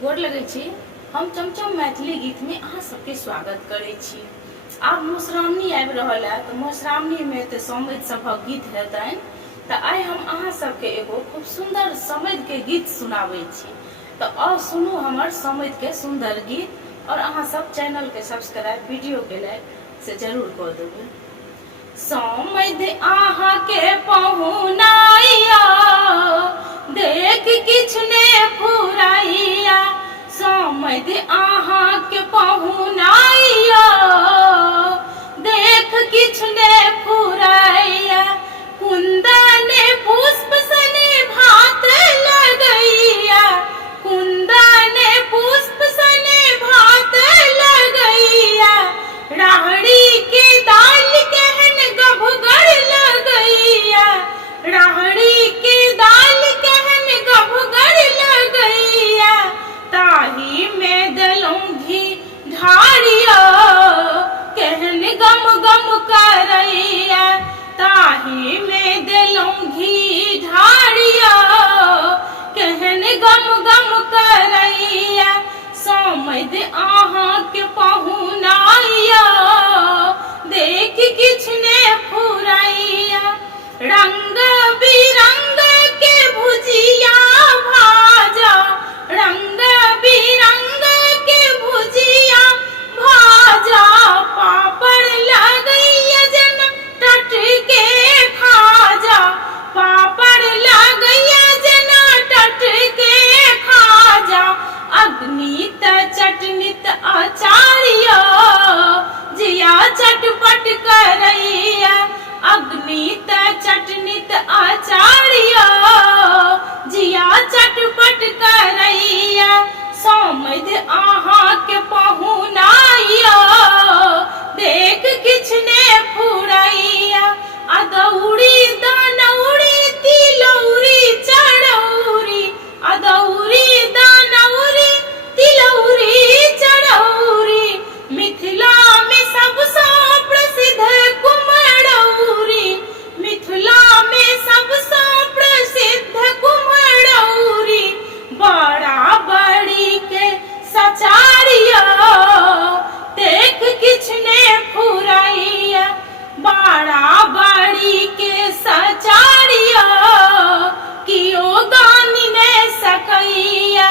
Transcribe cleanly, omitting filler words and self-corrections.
गोर लगै छी। हम चमचम मैथिली गीत में अहाँ सबके स्वागत करै छी। आब मधुश्रावणी आबि रहल है तो मधुश्रावणी में तो समैध सभक गीत हेतनि। तो आइ हम अहाँ सबके एगो खूब सुंदर समैध के गीत सुनाबै छी। तो और सुनू हमर समैध के सुंदर गीत। और अहाँ सब चैनल के सब्सक्राइब, वीडियो के लाइक से जरूर कर देबै। समैध अहाँ के पहुनाइया देख किछु ने फुराइया। समैध अहाँ के पहुनाइया देख किछु ने फुराइया। कुंदन पुष्प सने भात लगैया, कुंदन पुष्प सने भात लगैया। राहड़ी के दाल केहन गभगर लगैया, राहड़ी के दाल केहन गभगर लगैया। ताही में देलौं घी ढारिया केहन गम गम करैया। ताही में देलौं घी ढारिया केहन गम गम करैया। समैध अहाँ के पहुनाइया देख किछु ने फुराइया। रंग बिरंग के भुजिया भाजा, रंग बिरंग के भुजिया भाजा। पापड़ लगैया जना टट के खाजा, पापड़ लगैया जना टट के खाजा। अग्नित चटनित आचार्य जिया चटपट करैया। अग्नित चटनित आचार्य जिया चटपट करैया। समैध अहाँ के पहुनाइया देख किछु ने फुराइया। अदौरी दनौरी तिलौरी चरौरी, अदौरी दनौरी तिलौरी चरौरी। मिथिला में सबसँ प्रसिद्ध कुम्हरौरी, मिथिला में सबसँ प्रसिद्ध कुम्हरौरी। बराबरी के सचारिया देख किछु ने फुराइया, बराबरी के सचारिया कियो गानी ने सकैया।